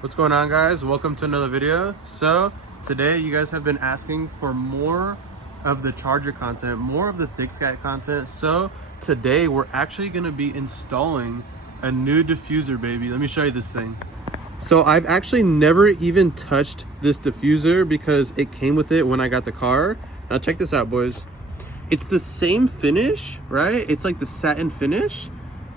What's going on, guys? Welcome to another video. So today you guys have been asking for more of the charger content, more of the thick scat content. So today we're actually going to be installing a new diffuser, baby. Let me show you this thing. So I've actually never even touched this diffuser because it came with it when I got the car. Now check this out, boys. It's the same finish, right? It's like the satin finish,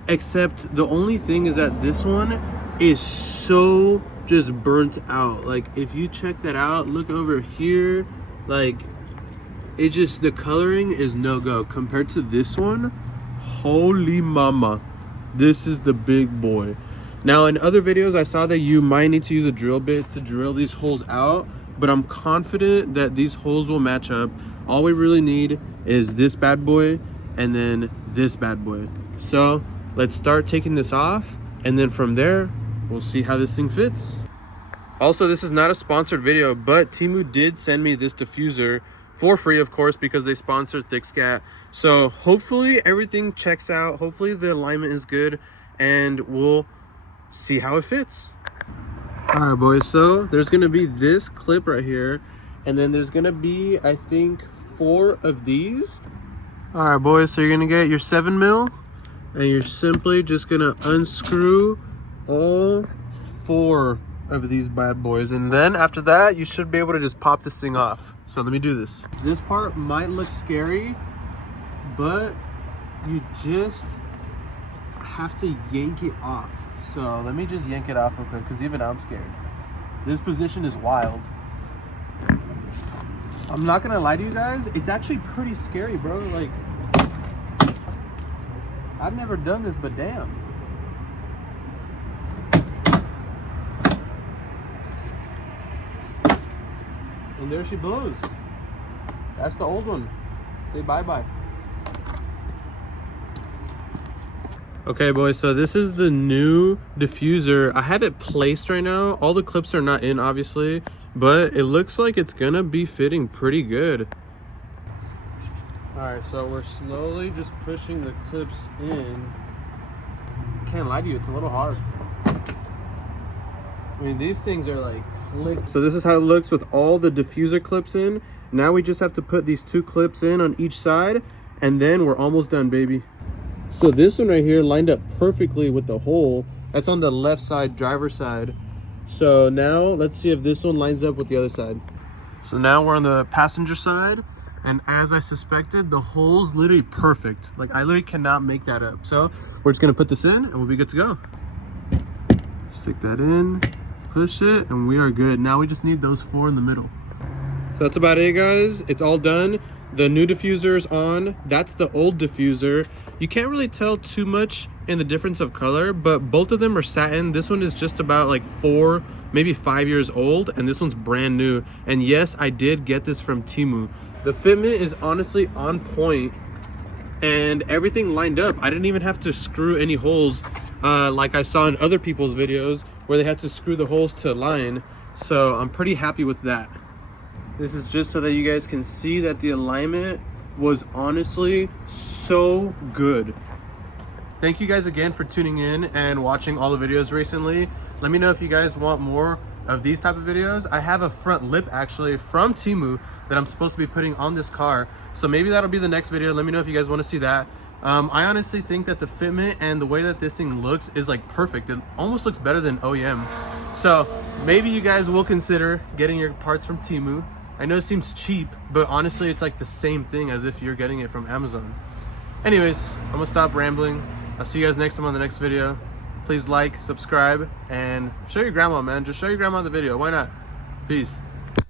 except the only thing is that this one is so just burnt out. Like if you check that out, look over here, like it just, the coloring is no go compared to this one. Holy mama, this is the big boy. Now in other videos I saw that you might need to use a drill bit to drill these holes out, but I'm confident that these holes will match up. All we really need is this bad boy and then this bad boy. So let's start taking this off, and then from there we'll see how this thing fits. Also, this is not a sponsored video, but Temu did send me this diffuser for free, of course, because they sponsor Thick Scat. So hopefully everything checks out. Hopefully the alignment is good, and we'll see how it fits. All right, boys, so there's gonna be this clip right here, and then there's gonna be, I think, 4 of these. All right, boys, so you're gonna get your 7mm, and you're simply just gonna unscrew all 4 of these bad boys, and then after that you should be able to just pop this thing off. So let me do this. This part might look scary, but you just have to yank it off. So let me just yank it off real quick, because even I'm scared. This position is wild. I'm not gonna lie to you guys, it's actually pretty scary, bro. Like, I've never done this, but damn. And there she blows. That's the old one. Say bye-bye. Okay, boys, so this is the new diffuser. I have it placed right now. All the clips are not in, obviously, but it looks like it's gonna be fitting pretty good. All right, so we're slowly just pushing the clips in. Can't lie to you, it's a little hard. I mean, these things are like click. So this is how it looks with all the diffuser clips in. Now we just have to put these 2 clips in on each side, and then we're almost done, baby. So this one right here lined up perfectly with the hole. That's on the left side, driver's side. So now let's see if this one lines up with the other side. So now we're on the passenger side, and as I suspected, the hole's literally perfect. Like, I literally cannot make that up. So we're just gonna put this in and we'll be good to go. Stick that in, push it, and we are good. Now we just need those 4 in the middle. So that's about it, guys. It's all done. The new diffuser is on. That's the old diffuser. You can't really tell too much in the difference of color, but both of them are satin. This one is just about like 4, maybe 5 years old, and this one's brand new. And yes, I did get this from Temu. The fitment is honestly on point, and everything lined up. I didn't even have to screw any holes like I saw in other people's videos where they had to screw the holes to align. So I'm pretty happy with that. This is just so that you guys can see that the alignment was honestly so good. Thank you guys again for tuning in and watching all the videos recently. Let me know if you guys want more of these type of videos. I have a front lip actually from Temu that I'm supposed to be putting on this car, so maybe that'll be the next video. Let me know if you guys want to see that. I honestly think that the fitment and the way that this thing looks is like perfect. It almost looks better than OEM. So maybe you guys will consider getting your parts from Temu. I know it seems cheap, but honestly it's like the same thing as if you're getting it from Amazon. Anyways, I'm gonna stop rambling. I'll see you guys next time on the next video. Please like, subscribe, and show your grandma, man. Just show your grandma the video. Why not? Peace.